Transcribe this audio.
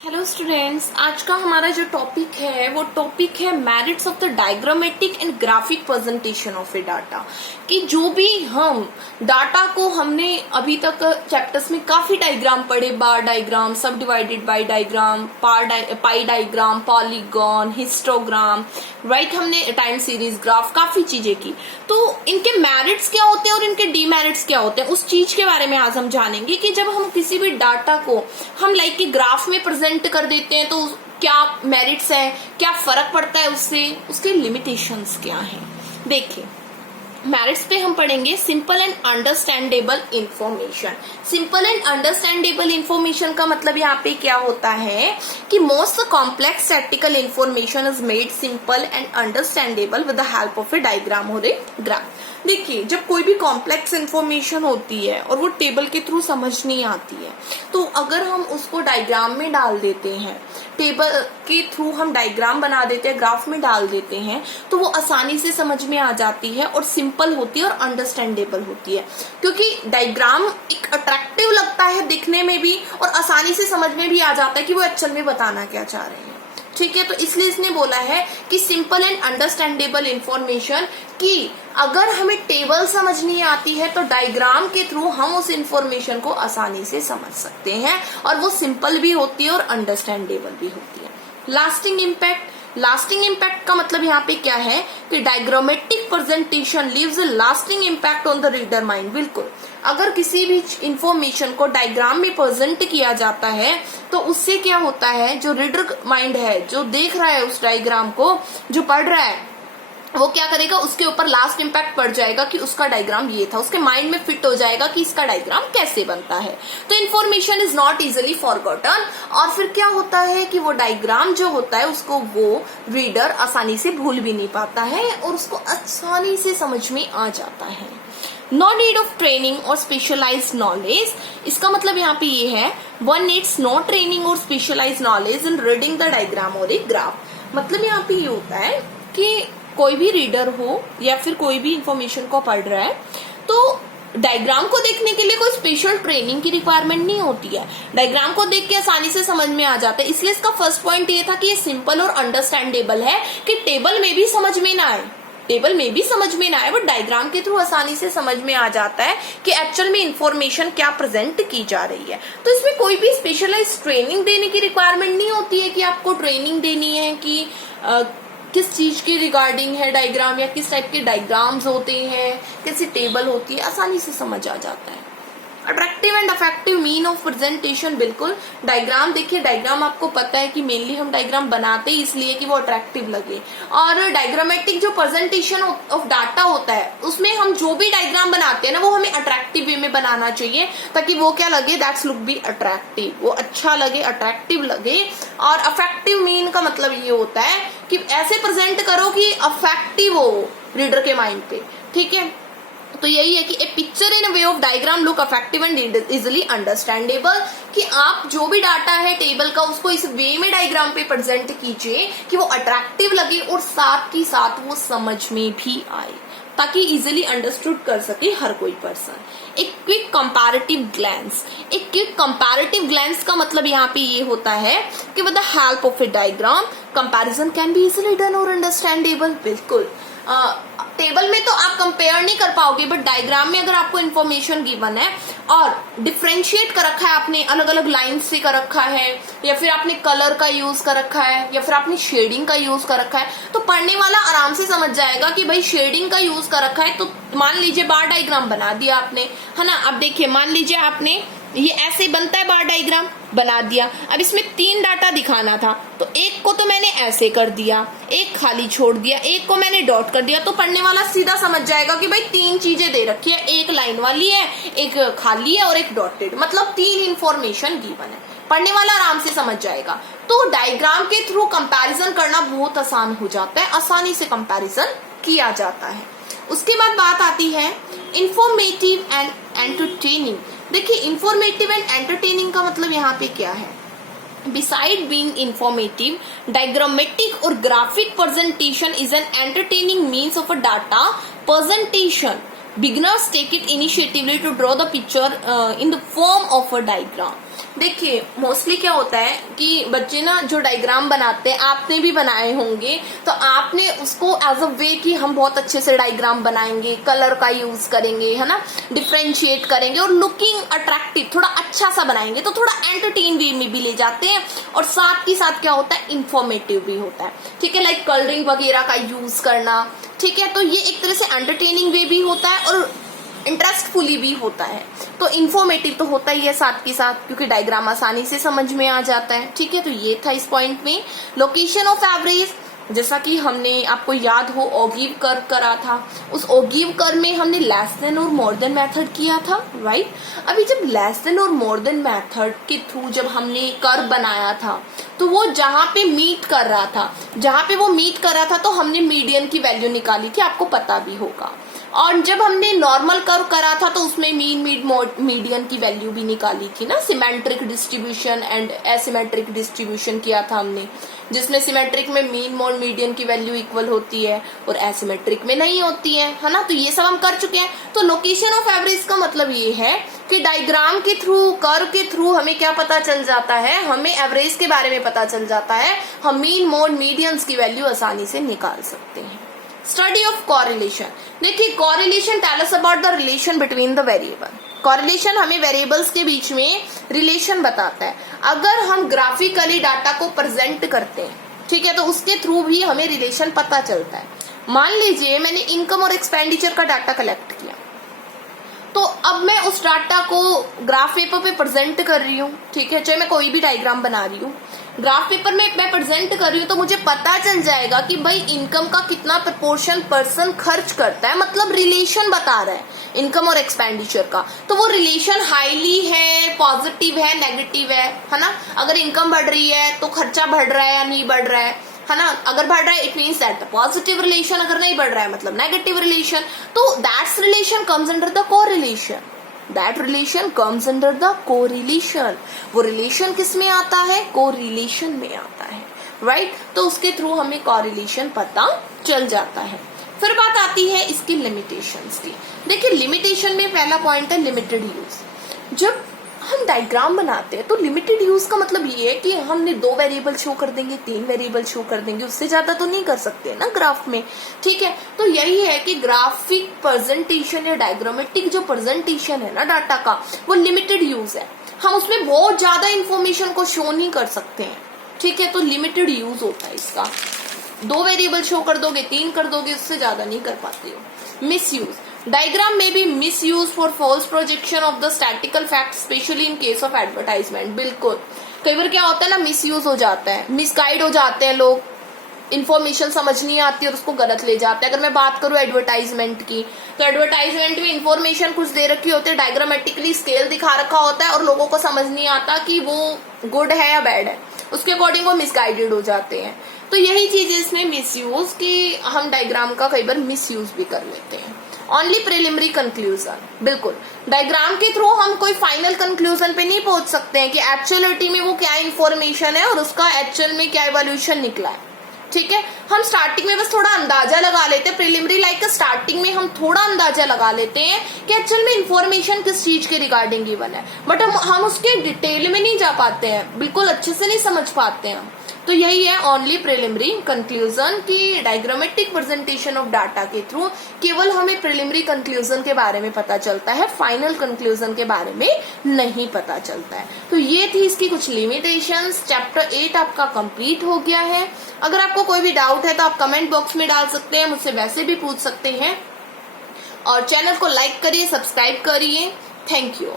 Hello students, आज का हमारा जो टॉपिक है वो टॉपिक है merits of the diagrammatic and graphic presentation of A data. कि जो भी हम डाटा को हमने अभी तक चैप्टर्स में काफी डायग्राम पढ़े, बार डायग्राम, सब divided by diagram, pi diagram, polygon, histogram, right, हमने टाइम सीरीज ग्राफ, काफी चीजें की। तो इनके मेरिट्स क्या होते हैं और इनके डीमेरिट्स क्या होते हैं, उस चीज के बारे में आज हम जानेंगे कि जब हम किसी भी डाटा को हम लाइक कि ग्राफ में प्रेजेंट कर देते हैं तो क्या मेरिट्स है, क्या फर्क पड़ता है उससे, उसके लिमिटेशंस क्या हैं। देखिए, मेरिट्स पे हम पढ़ेंगे simple and understandable information. Simple and understandable information का मतलब यहाँ पे क्या होता है कि most complex statistical information is made simple and understandable with the help of A diagram और ए ग्राफ। देखिए, जब कोई भी कॉम्प्लेक्स इंफॉर्मेशन होती है और वो टेबल के थ्रू समझ नहीं आती है, तो अगर हम उसको डायग्राम में डाल देते हैं, टेबल के थ्रू हम डायग्राम बना देते हैं, ग्राफ में डाल देते हैं, तो वो आसानी से समझ में आ जाती है और सिंपल होती है और अंडरस्टैंडेबल होती है। क्योंकि डायग्राम एक अट्रैक्टिव लगता है दिखने में भी और आसानी से समझ में भी आ जाता है कि वो एक्चुअल में बताना क्या चाह रहे हैं। ठीक है, तो इसलिए इसने बोला है कि सिंपल एंड अंडरस्टैंडेबल इंफॉर्मेशन, कि अगर हमें टेबल समझ नहीं आती है तो डायग्राम के थ्रू हम उस इंफॉर्मेशन को आसानी से समझ सकते हैं और वो सिंपल भी होती है और अंडरस्टैंडेबल भी होती है। लास्टिंग इम्पैक्ट, लास्टिंग इम्पैक्ट का मतलब यहाँ पे क्या है कि diagrammatic presentation leaves a lasting impact on the reader mind. बिल्कुल, अगर किसी भी इंफॉर्मेशन को डायग्राम में प्रेजेंट किया जाता है तो उससे क्या होता है, जो रीडर माइंड है, जो देख रहा है उस डायग्राम को, जो पढ़ रहा है, वो क्या करेगा, उसके ऊपर लास्ट इम्पैक्ट पड़ जाएगा कि उसका डायग्राम ये था, उसके माइंड में फिट हो जाएगा कि इसका डायग्राम कैसे बनता है। तो information is not easily forgotten, और फिर क्या होता है कि वो डायग्राम जो होता है उसको वो रीडर आसानी से भूल भी नहीं पाता है और उसको आसानी से समझ में आ जाता है। नो नीड ऑफ ट्रेनिंग और स्पेशलाइज्ड नॉलेज, इसका मतलब यहाँ पे ये है, वन नीड्स नो ट्रेनिंग और specialized knowledge in reading the diagram और ए ग्राफ। मतलब यहाँ पे ये होता है कि कोई भी रीडर हो या फिर कोई भी इंफॉर्मेशन को पढ़ रहा है तो डायग्राम को देखने के लिए कोई स्पेशल ट्रेनिंग की रिक्वायरमेंट नहीं होती है, डायग्राम को देख के आसानी से समझ में आ जाता है। इसलिए इसका फर्स्ट पॉइंट ये था कि ये सिंपल और अंडरस्टैंडेबल है, कि टेबल में भी समझ में ना आए, टेबल में भी समझ में ना आए, बट डायग्राम के थ्रू आसानी से समझ में आ जाता है कि एक्चुअल में इंफॉर्मेशन क्या प्रेजेंट की जा रही है। तो इसमें कोई भी स्पेशलाइज्ड ट्रेनिंग देने की रिक्वायरमेंट नहीं होती है कि आपको ट्रेनिंग देनी है कि किस चीज के रिगार्डिंग है डायग्राम, या किस टाइप के डायग्राम्स होते हैं, कैसी टेबल होती है, आसानी से समझ आ जाता है। Attractive and affective mean of presentation, बिल्कुल, डायग्राम देखिए, डायग्राम आपको पता है कि मेनली हम डायग्राम बनाते ही इसलिए कि वो अट्रैक्टिव लगे, और डायग्रामेटिक जो प्रेजेंटेशन ऑफ डाटा होता है उसमें हम जो भी डायग्राम बनाते हैं ना वो हमें अट्रैक्टिव वे में बनाना चाहिए, ताकि वो क्या लगे, दैट्स लुक बी अट्रैक्टिव, वो अच्छा लगे, अट्रैक्टिव लगे। और अफेक्टिव मीन का मतलब ये होता है कि ऐसे प्रेजेंट करो कि अफेक्टिव हो रीडर के माइंड पे। ठीक है, तो यही है कि a picture in a way of diagram look effective and easily understandable, कि आप जो भी डाटा है टेबल का उसको इस वे में डायग्राम पे प्रेजेंट कीजिए कि वो अट्रैक्टिव लगे और साथ ही साथ वो समझ में भी आए, ताकि इजिली अंडरस्टूड कर सके हर कोई पर्सन। एक क्विक कंपैरेटिव ग्लैंस, एक क्विक कंपैरेटिव ग्लैंस का मतलब यहाँ पे ये होता है कि with the help of A diagram comparison can be easily done और अंडरस्टैंडेबल। बिल्कुल, टेबल में तो आप कंपेयर नहीं कर पाओगे, बट डायग्राम में अगर आपको इन्फॉर्मेशन गिवन है और डिफ्रेंशिएट कर रखा है आपने, अलग अलग लाइन से कर रखा है, या फिर आपने कलर का यूज कर रखा है, या फिर आपने शेडिंग का यूज कर रखा है, तो पढ़ने वाला आराम से समझ जाएगा कि भाई शेडिंग का यूज कर रखा है। तो मान लीजिए बार डायग्राम बना दिया आपने, है ना। अब देखिए, मान लीजिए आपने ये ऐसे बनता है, बार डायग्राम बना दिया, अब इसमें 3 डाटा दिखाना था, तो एक को तो मैंने ऐसे कर दिया, एक खाली छोड़ दिया, एक को मैंने डॉट कर दिया, तो पढ़ने वाला सीधा समझ जाएगा कि भाई 3 चीजें दे रखी है, एक लाइन वाली है, एक खाली है और एक डॉटेड, मतलब 3 इंफॉर्मेशन गिवन है, पढ़ने वाला आराम से समझ जाएगा। तो डायग्राम के थ्रू कंपैरिजन करना बहुत आसान हो जाता है, आसानी से कंपैरिजन किया जाता है। उसके बाद बात आती है इंफॉर्मेटिव एंड एंटरटेनिंग। देखिए, इंफॉर्मेटिव एंड एंटरटेनिंग का मतलब यहाँ पे क्या है, बिसाइड बीइंग इंफॉर्मेटिव, डायग्रामेटिक और graphic presentation is an entertaining means of a data presentation beginners take it initiatively to draw the picture in the form of a diagram. देखिए mostly क्या होता है कि बच्चे ना जो डायग्राम बनाते हैं, आपने भी बनाए होंगे, तो आपने उसको एज अ वे कि हम बहुत अच्छे से डायग्राम बनाएंगे, कलर का यूज करेंगे, है ना, डिफ्रेंशिएट करेंगे और लुकिंग अट्रैक्टिव थोड़ा अच्छा सा बनाएंगे, तो थोड़ा एंटरटेन वे में भी ले जाते हैं और साथ ही साथ क्या होता है, इंफॉर्मेटिव भी होता है। ठीक है, लाइक कलरिंग वगैरह का यूज करना। ठीक है, तो ये एक तरह से एंटरटेनिंग वे भी होता है और इंटरेस्टफुली भी होता है, तो इंफॉर्मेटिव तो होता ही है साथ के साथ, क्योंकि डायग्राम आसानी से समझ में आ जाता है। ठीक है, तो ये था इस पॉइंट में। लोकेशन ऑफ एवरेज, जैसा कि हमने, आपको याद हो, ओगिव कर्व करा था, उस ओगिव कर्व में हमने लेस देन और मोर देन मेथड किया था, राइट। अभी जब लेस देन और मोर देन मेथड के थ्रू जब हमने कर्व बनाया था, तो वो जहां पे मीट कर रहा था, तो हमने मीडियन की वैल्यू निकाली थी, आपको पता भी होगा। और जब हमने नॉर्मल कर्व करा था तो उसमें मीन मीडियन की वैल्यू भी निकाली थी ना, symmetric distribution and asymmetric distribution किया था हमने, जिसमें सिमेट्रिक में मीन मोड मीडियन की वैल्यू इक्वल होती है और एसिमेट्रिक में नहीं होती है ना। तो ये सब हम कर चुके हैं। तो लोकेशन ऑफ एवरेज का मतलब ये है कि डायग्राम के थ्रू, कर्व के थ्रू हमें क्या पता चल जाता है, हमें एवरेज के बारे में पता चल जाता है, हम मीन मोड मीडियंस की वैल्यू आसानी से निकाल सकते हैं। स्टडी ऑफ कॉरिलेशन, देखिए correlation tell us about the relation between the variable. Correlation हमें वेरिएबल्स के बीच में रिलेशन बताता है। अगर हम ग्राफिकली डाटा को प्रेजेंट करते हैं, ठीक है, तो उसके थ्रू भी हमें रिलेशन पता चलता है। मान लीजिए मैंने इनकम और एक्सपेंडिचर का डाटा कलेक्ट किया, तो अब मैं उस डाटा को ग्राफ पेपर पे प्रेजेंट कर रही हूँ, ठीक है, चाहे मैं कोई भी डायग्राम बना रही हूँ, ग्राफ पेपर में मैं प्रेजेंट कर रही हूँ, तो मुझे पता चल जाएगा कि भाई इनकम का कितना प्रपोर्शन पर्सन खर्च करता है, मतलब रिलेशन बता रहा है इनकम और एक्सपेंडिचर का। तो वो रिलेशन हाईली है, पॉजिटिव है, नेगेटिव है ना। अगर इनकम बढ़ रही है तो खर्चा बढ़ रहा है या नहीं बढ़ रहा है ना। अगर बढ़ रहा है it means that positive relation, अगर नहीं बढ़ रहा है मतलब नेगेटिव रिलेशन। तो that's relation comes under the correlation. That relation comes under the correlation। वो रिलेशन किस में आता है, कोरिलेशन में आता है, राइट। तो उसके थ्रू हमें कोरिलेशन पता चल जाता है। फिर बात आती है इसकी लिमिटेशंस की। देखिए लिमिटेशन में पहला पॉइंट है लिमिटेड यूज। जब हम डायग्राम बनाते हैं तो लिमिटेड यूज का मतलब ये है कि हमने 2 वेरिएबल शो कर देंगे, 3 वेरिएबल शो कर देंगे, उससे ज्यादा तो नहीं कर सकते ना ग्राफ में। ठीक है, तो यही है कि ग्राफिक प्रेजेंटेशन या डायग्रामेटिक जो प्रेजेंटेशन है ना डाटा का, वो लिमिटेड यूज है। हम उसमें बहुत ज्यादा इंफॉर्मेशन को शो नहीं कर सकते हैं। ठीक है, तो लिमिटेड यूज होता है इसका। 2 वेरिएबल शो कर दोगे, 3 कर दोगे, उससे ज्यादा नहीं कर पाते हो। मिस यूज, डायग्राम में भी misuse for false projection of the statical fact, specially in case of advertisement. बिल्कुल, कई बार क्या होता है ना, मिस यूज हो जाता है, मिसगाइड हो जाते हैं लोग, इन्फॉर्मेशन समझ नहीं आती और उसको गलत ले जाते हैं। अगर मैं बात करूं एडवर्टाइजमेंट की, तो एडवर्टाइजमेंट में इन्फॉर्मेशन कुछ दे रखी होती है, डायग्रामेटिकली स्केल दिखा रखा होता है और लोगों को समझ नहीं आता कि वो गुड है या बैड है, उसके अकॉर्डिंग वो मिसगाइडेड हो जाते हैं। तो यही चीज है इसमें मिसयूज, कि हम डायग्राम का कई बार मिसयूज भी कर लेते हैं। ओनली प्रिलिमिनरी कंक्लूजन, बिल्कुल डायग्राम के थ्रू हम कोई फाइनल कंक्लूजन पे नहीं पहुंच सकते हैं कि एक्चुअलिटी में वो क्या इंफॉर्मेशन है और उसका एक्चुअल में क्या इवोल्यूशन निकला है। ठीक है, हम स्टार्टिंग में बस थोड़ा अंदाजा लगा लेते हैं, प्रिलिमिनरी लाइक स्टार्टिंग में हम थोड़ा अंदाजा लगा लेते हैं कि एक्चुअल में इंफॉर्मेशन किस चीज के रिगार्डिंग गिवन है, बट हम उसके डिटेल में नहीं जा पाते हैं, बिल्कुल अच्छे से नहीं समझ पाते हैं। तो यही है ओनली प्रिलिमिनरी कंक्लूजन की डायग्रामेटिक प्रेजेंटेशन ऑफ डाटा के थ्रू केवल हमें प्रिलिमिनरी कंक्लूजन के बारे में पता चलता है, फाइनल कंक्लूजन के बारे में नहीं पता चलता है। तो ये थी इसकी कुछ लिमिटेशंस। चैप्टर 8 आपका कंप्लीट हो गया है। अगर आपको कोई भी डाउट है तो आप कमेंट बॉक्स में डाल सकते हैं, मुझसे वैसे भी पूछ सकते हैं। और चैनल को लाइक करिए, सब्सक्राइब करिए। Thank you.